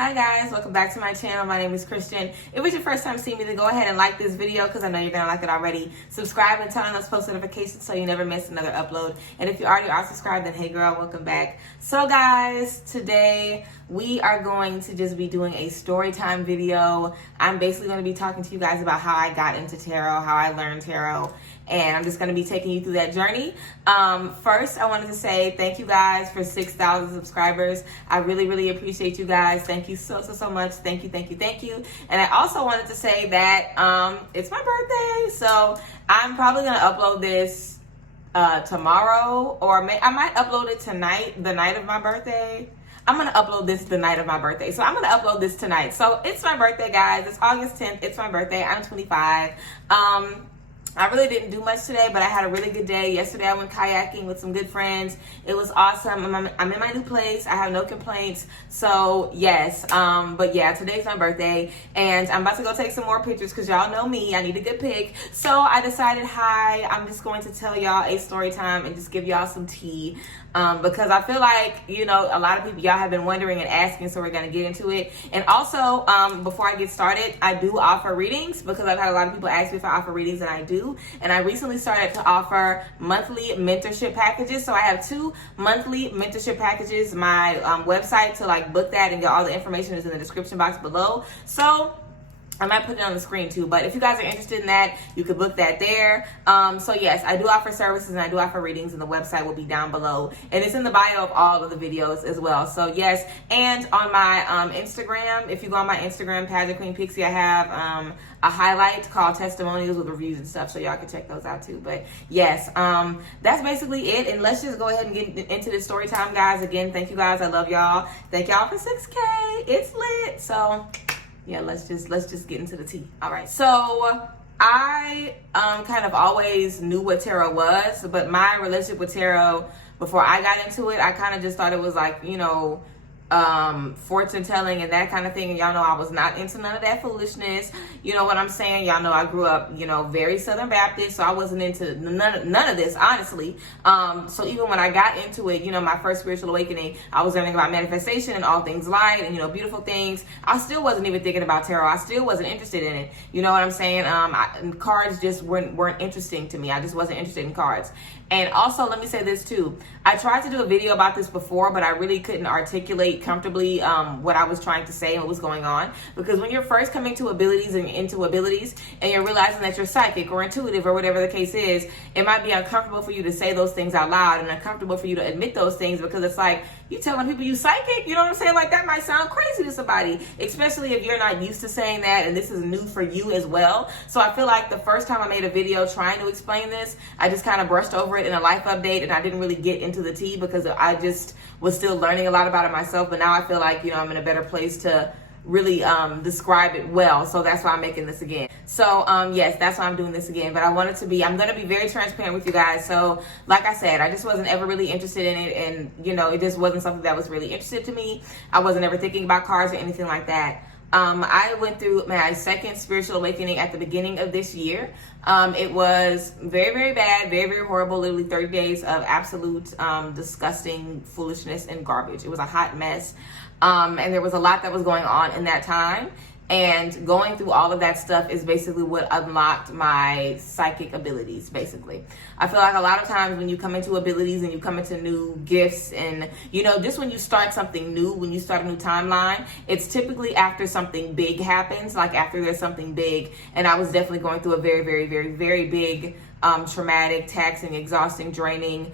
Hi guys, welcome back to my channel. My name is Christian. If it was your first time seeing me, then go ahead and like this video because I know you're going to like it already. Subscribe and turn on those post notifications so you never miss another upload. And if you already are subscribed, then hey girl, welcome back. So guys, today we are going to just be doing a story time video. I'm basically going to be talking to you guys about how I got into tarot, how I learned tarot, and I'm just going to be taking you through that journey. First, I wanted to say thank you guys for 6,000 subscribers. I really appreciate you guys. Thank you so much. Thank you. And I also wanted to say that it's my birthday, so I'm probably going to upload this tomorrow, or I might upload it tonight, the night of my birthday. I'm going to upload this the night of my birthday. So I'm going to upload this tonight. So it's my birthday, guys. It's August 10th. It's my birthday. I'm 25. I really didn't do much today, but I had a really good day. Yesterday, I went kayaking with some good friends. It was awesome. I'm in my new place. I have no complaints. So, yes. But yeah, today's my birthday, and I'm about to go take some more pictures because y'all know me. I need a good pic. So, I decided, I'm just going to tell y'all a story time and just give y'all some tea. Because I feel like, you know, a lot of people, y'all have been wondering and asking, so we're going to get into it. And also, before I get started, I do offer readings because I've had a lot of people ask me if I offer readings, and I do. And I recently started to offer monthly mentorship packages. So I have 2 monthly mentorship packages. My website to book that and get all the information is in the description box below. So I might put it on the screen too, but if you guys are interested in that, you could book that there. So yes, I do offer services and I do offer readings, and the website will be down below. And it's in the bio of all of the videos as well. So yes, and on my Instagram, if you go on my Instagram, Pageant Queen Pixie, I have a highlight called Testimonials with reviews and stuff, so y'all can check those out too. But yes, that's basically it. And let's just go ahead and get into the story time, guys. Again, thank you guys. I love y'all. Thank y'all for 6K. It's lit. So yeah, let's just get into the tea. All right. So I kind of always knew what tarot was, but my relationship with tarot before I got into it, I kind of just thought it was like, you know, fortune telling and that kind of thing. And y'all know I was not into none of that foolishness. You know what I'm saying? Y'all know I grew up, you know, very Southern Baptist, so I wasn't into none of this, honestly. So even when I got into it, you know, my first spiritual awakening, I was learning about manifestation and all things light and, you know, beautiful things. I still wasn't even thinking about tarot. I still wasn't interested in it. You know what I'm saying? Cards just weren't interesting to me. I just wasn't interested in cards. And also, let me say this too. I tried to do a video about this before, but I really couldn't articulate comfortably what I was trying to say and what was going on. Because when you're first coming to abilities and into abilities, and you're realizing that you're psychic or intuitive or whatever the case is, it might be uncomfortable for you to say those things out loud and uncomfortable for you to admit those things, because it's like, you telling people you psychic, you know what I'm saying? Like, that might sound crazy to somebody, especially if you're not used to saying that and this is new for you as well. So I feel like the first time I made a video trying to explain this, I just kind of brushed over it in a life update, and I didn't really get into the tea because I just was still learning a lot about it myself. But now I feel like, you know, I'm in a better place to really describe it well. So that's why I'm making this again. So yes, that's why I'm doing this again. But I'm going to be very transparent with you guys. So like I said, I just wasn't ever really interested in it, and you know, it just wasn't something that was really interested to me. I wasn't ever thinking about cards or anything like that. I went through my second spiritual awakening at the beginning of this year. It was very bad, very horrible, literally 30 days of absolute disgusting foolishness and garbage. It was a hot mess. And there was a lot that was going on in that time. And going through all of that stuff is basically what unlocked my psychic abilities, basically. I feel like a lot of times when you come into abilities and you come into new gifts and, you know, just when you start something new, when you start a new timeline, it's typically after something big happens, like after there's something big. And I was definitely going through a very big, traumatic, taxing, exhausting, draining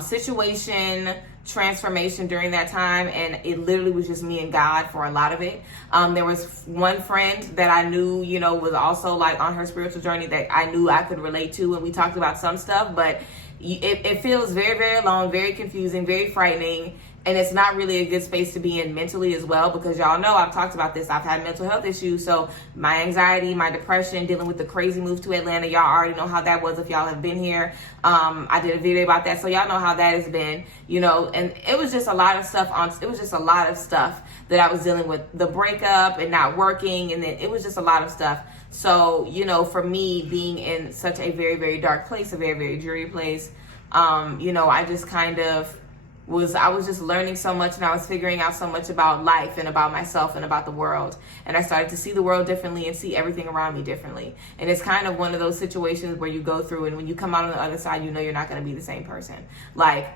situation, transformation during that time, and it literally was just me and God for a lot of it. There was one friend that I knew, you know, was also like on her spiritual journey that I knew I could relate to, and we talked about some stuff, but it feels very alone, very confusing, very frightening. And it's not really a good space to be in mentally as well, because y'all know I've talked about this. I've had mental health issues. So my anxiety, my depression, dealing with the crazy move to Atlanta. Y'all already know how that was if y'all have been here. I did a video about that. So y'all know how that has been, you know, and it was just a lot of stuff that I was dealing with, the breakup and not working. And then it was just a lot of stuff. So, you know, for me being in such a very dark place, a very dreary place, you know, I just kind of I was just learning so much, and I was figuring out so much about life and about myself and about the world. And I started to see the world differently and see everything around me differently. And it's kind of one of those situations where you go through, and when you come out on the other side, you know you're not going to be the same person. Like,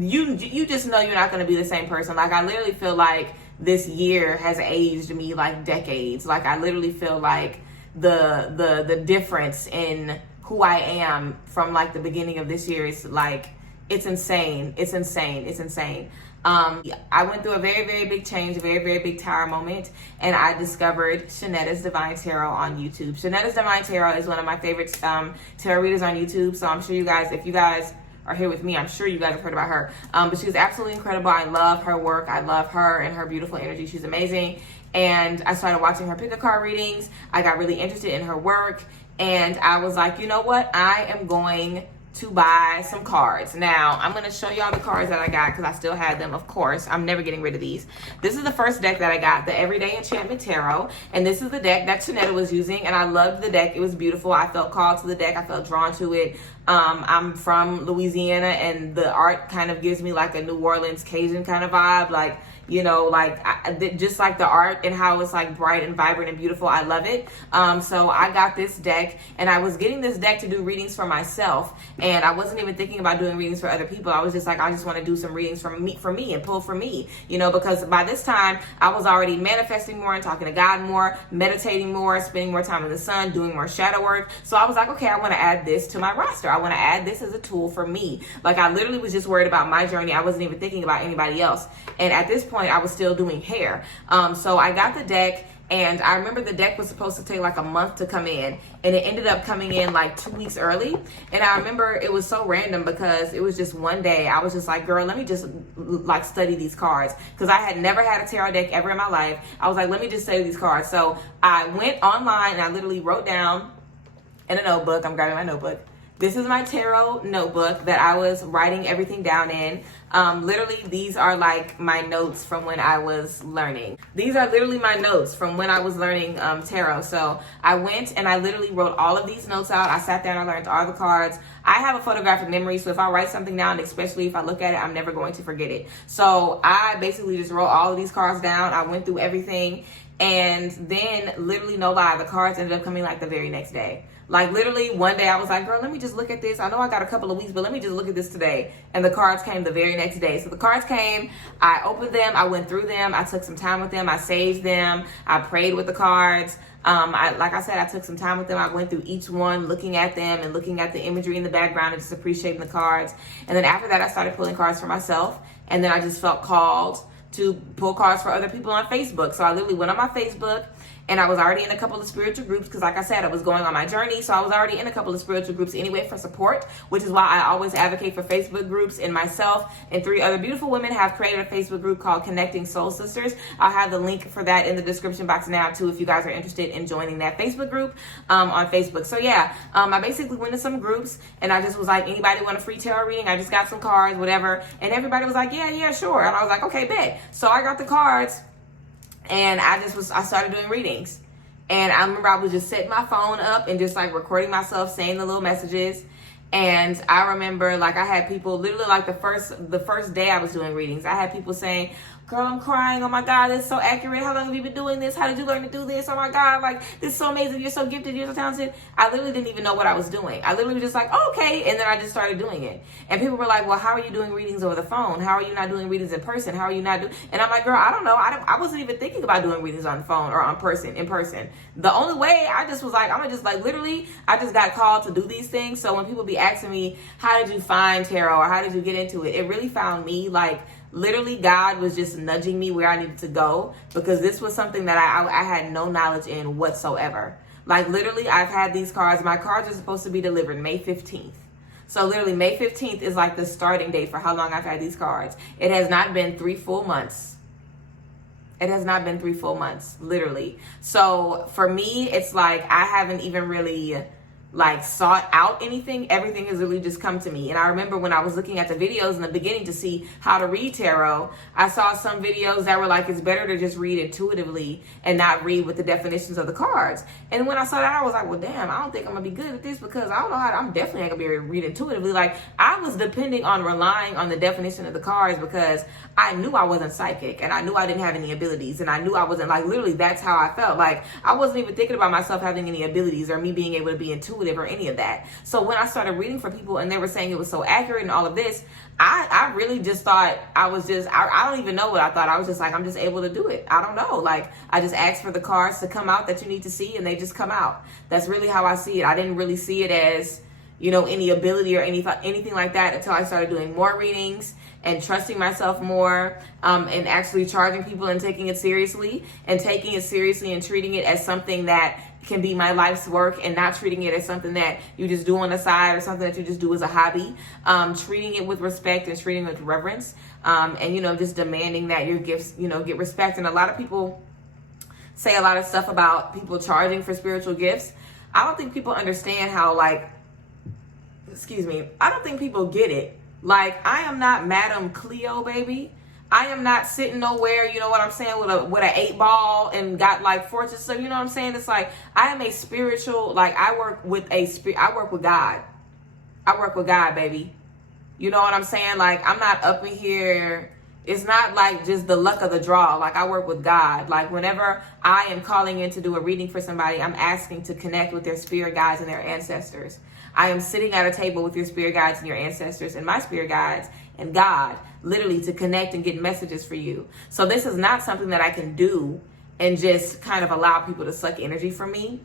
you just know you're not going to be the same person. Like, I literally feel like this year has aged me like decades. Like, I literally feel like the difference in who I am from like the beginning of this year is like, it's insane. It's insane. It's insane. I went through a very, very big change, a very, very big tower moment, and I discovered Shanetta's Divine Tarot on YouTube. Shanetta's Divine Tarot is one of my favorite tarot readers on YouTube, so I'm sure you guys, if you guys are here with me, I'm sure you guys have heard about her. But she's absolutely incredible. I love her work. I love her and her beautiful energy. She's amazing. And I started watching her pick-a-card readings. I got really interested in her work, and I was like, you know what? I am going to buy some cards. Now, I'm going to show y'all the cards that I got because I still had them, of course. I'm never getting rid of these. This is the first deck that I got, the Everyday Enchantment Tarot. And this is the deck that Shanetta was using, and I loved the deck. It was beautiful. I felt called to the deck. I felt drawn to it. I'm from Louisiana, and the art kind of gives me like a New Orleans Cajun kind of vibe. Like, you know, like just like the art and how it's like bright and vibrant and beautiful. I love it. So I got this deck, and I was getting this deck to do readings for myself, and I wasn't even thinking about doing readings for other people. I was just like, I just want to do some readings for me and pull for me, you know, because by this time I was already manifesting more and talking to God more, meditating more, spending more time in the sun, doing more shadow work. So I was like, okay, I want to add this to my roster. I want to add this as a tool for me. Like, I literally was just worried about my journey. I wasn't even thinking about anybody else. And at this point, I was still doing hair. So I got the deck, and I remember the deck was supposed to take like a month to come in, and it ended up coming in like 2 weeks early. And I remember it was so random because it was just one day I was just like, girl, let me just like study these cards, because I had never had a tarot deck ever in my life. I was like, let me just study these cards. So I went online and I literally wrote down in a notebook. I'm grabbing my notebook. This is my tarot notebook that I was writing everything down in. Literally, these are like my notes from when I was learning. These are literally my notes from when I was learning tarot. So I went and I literally wrote all of these notes out. I sat there and I learned all the cards. I have a photographic memory, so if I write something down, especially if I look at it, I'm never going to forget it. So I basically just wrote all of these cards down. I went through everything, and then literally, no lie, the cards ended up coming like the very next day. Like, literally one day I was like, girl, let me just look at this. I know I got a couple of weeks, but let me just look at this today. And the cards came the very next day. So the cards came, I opened them, I went through them, I took some time with them, I saved them, I prayed with the cards. Like I said, I took some time with them. I went through each one, looking at them and looking at the imagery in the background and just appreciating the cards. And then after that, I started pulling cards for myself. And then I just felt called to pull cards for other people on Facebook. So I literally went on my Facebook, and I was already in a couple of spiritual groups because, like I said, I was going on my journey. So I was already in a couple of spiritual groups anyway for support, which is why I always advocate for Facebook groups. And myself and 3 other beautiful women have created a Facebook group called Connecting Soul Sisters. I'll have the link for that in the description box now, too, if you guys are interested in joining that Facebook group on Facebook. So, yeah, I basically went to some groups, and I just was like, anybody want a free tarot reading? I just got some cards, whatever. And everybody was like, yeah, sure. And I was like, okay, bet. So I got the cards, and I started doing readings. And I remember I was just setting my phone up and just like recording myself saying the little messages. And I remember like I had people literally like the first day I was doing readings, I had people saying, girl, I'm crying. Oh my God, that's so accurate. How long have you been doing this? How did you learn to do this? Oh my God, like this is so amazing. You're so gifted. You're so talented. I literally didn't even know what I was doing. I literally was just like, oh, okay. And then I just started doing it. And people were like, well, how are you doing readings over the phone? How are you not doing readings in person? How are you not doing? And I'm like, girl, I don't know. I wasn't even thinking about doing readings on the phone or in person. The only way I just was like, I'm just like, literally, I just got called to do these things. So when people be asking me, how did you find tarot or how did you get into it? It really found me. Like, literally, God was just nudging me where I needed to go, because this was something that I had no knowledge in whatsoever. Like, literally, I've had these cards. My cards are supposed to be delivered May 15th. So literally, May 15th is like the starting date for how long I've had these cards. It has not been 3 full months. It has not been 3 full months, literally. So for me, it's like I haven't even really like sought out anything. Everything has really just come to me. And I remember when I was looking at the videos in the beginning to see how to read tarot, I saw some videos that were like, it's better to just read intuitively and not read with the definitions of the cards. And when I saw that, I was like, well, damn, I don't think I'm gonna be good at this, because I don't know I'm definitely not gonna be able to read intuitively. Like, I was depending on relying on the definition of the cards, because I knew I wasn't psychic, and I knew I didn't have any abilities, and I knew I wasn't, like, literally that's how I felt. Like, I wasn't even thinking about myself having any abilities or me being able to be intuitive or any of that. So when I started reading for people and they were saying it was so accurate and all of this, I really just thought I don't even know what I thought. I was just like, I'm just able to do it. I don't know. Like, I just asked for the cards to come out that you need to see, and they just come out. That's really how I see it. I didn't really see it as, you know, any ability or anything like that until I started doing more readings and trusting myself more, and actually charging people and taking it seriously and treating it as something that can be my life's work, and not treating it as something that you just do on the side or something that you just do as a hobby. Treating it with respect and treating it with reverence, and, you know, just demanding that your gifts, you know, get respect. And a lot of people say a lot of stuff about people charging for spiritual gifts. I don't think people understand how, like, I don't think people get it. Like, I am not Madame Cleo, baby. I am not sitting nowhere, you know what I'm saying, with an 8-ball and got like fortune. So, you know what I'm saying? It's like, I am a spiritual, like, I work with God. I work with God, baby. You know what I'm saying? Like, I'm not up in here. It's not like just the luck of the draw. Like, I work with God. Like, whenever I am calling in to do a reading for somebody, I'm asking to connect with their spirit guides and their ancestors. I am sitting at a table with your spirit guides and your ancestors and my spirit guides and God, literally, to connect and get messages for you. So this is not something that I can do and just kind of allow people to suck energy from me.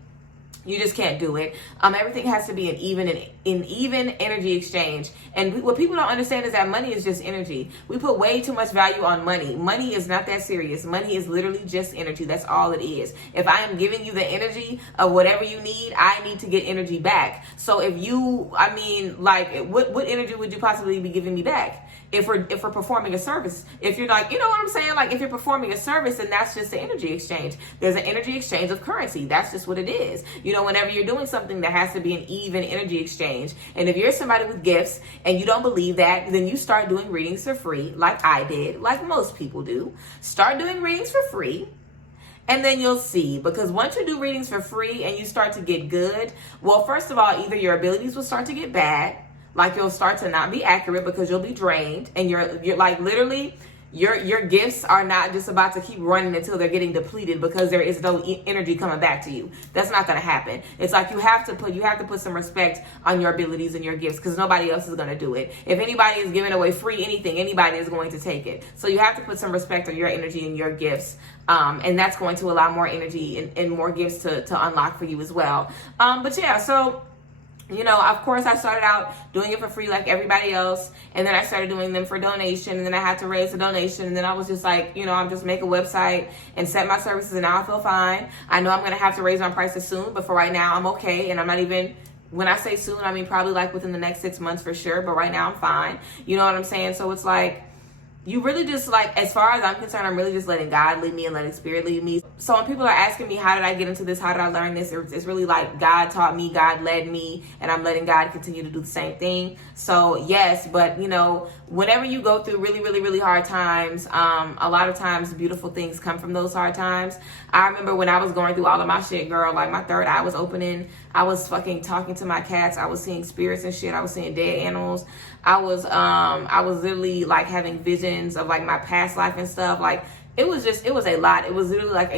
You just can't do it. Everything has to be an even energy exchange. And what people don't understand is that money is just energy. We put way too much value on money. Money is not that serious. Money is literally just energy. That's all it is. If I am giving you the energy of whatever you need, I need to get energy back. So if you, I mean, like, what energy would you possibly be giving me back? If we're performing a service, if you're like, you know what I'm saying? Like, if you're performing a service, then that's just the energy exchange. There's an energy exchange of currency. That's just what it is. You know, whenever you're doing something, that has to be an even energy exchange. And if you're somebody with gifts and you don't believe that, then you start doing readings for free, like I did, like most people do. Start doing readings for free. And then you'll see, because once you do readings for free and you start to get good, well, first of all, either your abilities will start to get bad, like you'll start to not be accurate because you'll be drained, and you're like, literally, your gifts are not just about to keep running until they're getting depleted because there is no energy coming back to you. That's not going to happen. It's like you have to put some respect on your abilities and your gifts, because nobody else is going to do it. If anybody is giving away free anything, anybody is going to take it. So you have to put some respect on your energy and your gifts. And that's going to allow more energy and more gifts to unlock for you as well. But yeah, so, you know, of course, I started out doing it for free like everybody else. And then I started doing them for donation. And then I had to raise the donation. And then I was just like, you know, I'm just make a website and set my services. And now I feel fine. I know I'm going to have to raise my prices soon. But for right now, I'm okay. And I'm not even, when I say soon, I mean probably like within the next 6 months for sure. But right now I'm fine. You know what I'm saying? So it's like, you really just, like, as far as I'm concerned, I'm really just letting God lead me and letting Spirit lead me. So when people are asking me, how did I get into this? How did I learn this? It's really like God taught me, God led me, and I'm letting God continue to do the same thing. So yes, but, you know, whenever you go through really, really, really hard times, a lot of times beautiful things come from those hard times. I remember when I was going through all of my shit, girl, like my third eye was opening. I was fucking talking to my cats. I was seeing spirits and shit. I was seeing dead animals. I was literally like having visions of like my past life and stuff. Like, it was a lot. It was literally like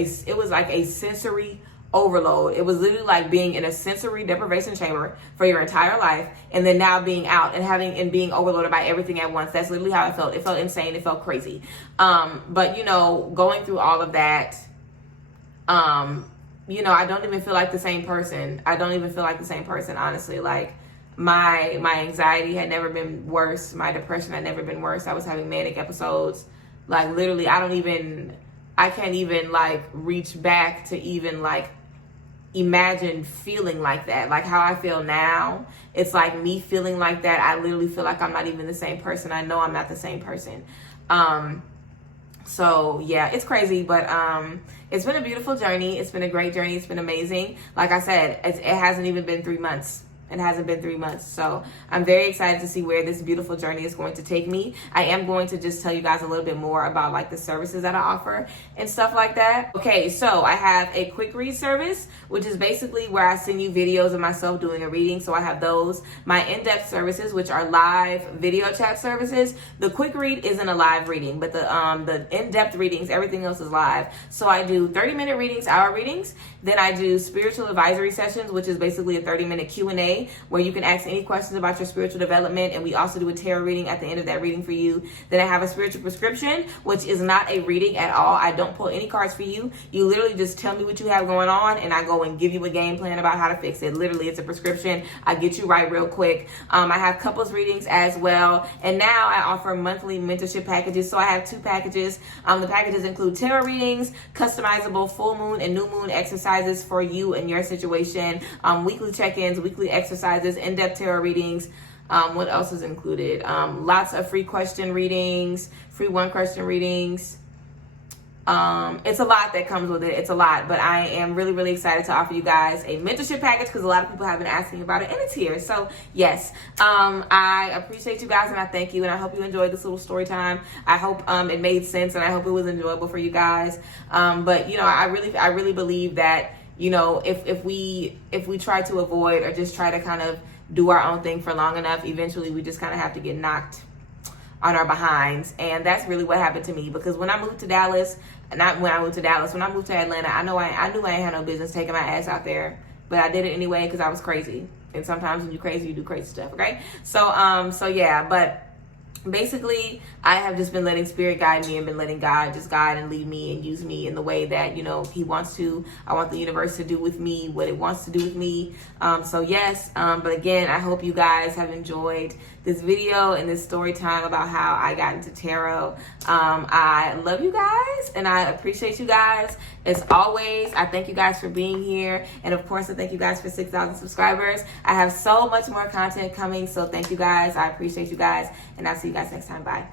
a sensory overload. It was literally like being in a sensory deprivation chamber for your entire life, and then now being out and being overloaded by everything at once. That's literally how it felt. It felt insane. It felt crazy. But, you know, going through all of that, you know, I don't even feel like the same person. Honestly. Like, my anxiety had never been worse. My depression had never been worse. I was having manic episodes. Like, literally, I can't even like reach back to even like imagine feeling like that. Like how I feel now, it's like me feeling like that. I literally feel like I'm not even the same person. I know I'm not the same person. So yeah, it's crazy, but it's been a beautiful journey. It's been a great journey. It's been amazing. Like I said, it hasn't even been 3 months. It hasn't been 3 months. So I'm very excited to see where this beautiful journey is going to take me. I am going to just tell you guys a little bit more about like the services that I offer and stuff like that. Okay, so I have a quick read service, which is basically where I send you videos of myself doing a reading. So I have those. My in-depth services, which are live video chat services. The quick read isn't a live reading, but the in-depth readings, everything else is live. So I do 30-minute readings, hour readings. Then I do spiritual advisory sessions, which is basically a 30-minute Q&A where you can ask any questions about your spiritual development, and we also do a tarot reading at the end of that reading for you. Then I have a spiritual prescription, which is not a reading at all. I don't pull any cards for you. You literally just tell me what you have going on, and I go and give you a game plan about how to fix it. Literally, it's a prescription. I get you right real quick. I have couples readings as well, and now I offer monthly mentorship packages. So I have 2 packages. The packages include tarot readings, customizable full moon and new moon exercises for you and your situation, weekly check-ins, weekly exercises, in-depth tarot readings. What else is included? Lots of free question readings, free 1-question readings. It's a lot that comes with it. It's a lot, but I am really, really excited to offer you guys a mentorship package because a lot of people have been asking about it, and it's here. So yes, I appreciate you guys, and I thank you, and I hope you enjoyed this little story time. I hope it made sense, and I hope it was enjoyable for you guys. But you know, I really believe that, you know, if we try to avoid or just try to kind of do our own thing for long enough, eventually we just kind of have to get knocked on our behinds. And that's really what happened to me, because when I moved to Dallas, when I moved to Atlanta, I knew I ain't had no business taking my ass out there, but I did it anyway because I was crazy. And sometimes when you're crazy, you do crazy stuff, okay? So yeah, but basically, I have just been letting Spirit guide me and been letting God just guide and lead me and use me in the way that, you know, He wants to. I want the universe to do with me what it wants to do with me. So yes, but again, I hope you guys have enjoyed this video and this story time about how I got into tarot. I love you guys and I appreciate you guys. As always, I thank you guys for being here. And of course, I thank you guys for 6,000 subscribers. I have so much more content coming. So thank you guys. I appreciate you guys. And I'll see you guys next time. Bye.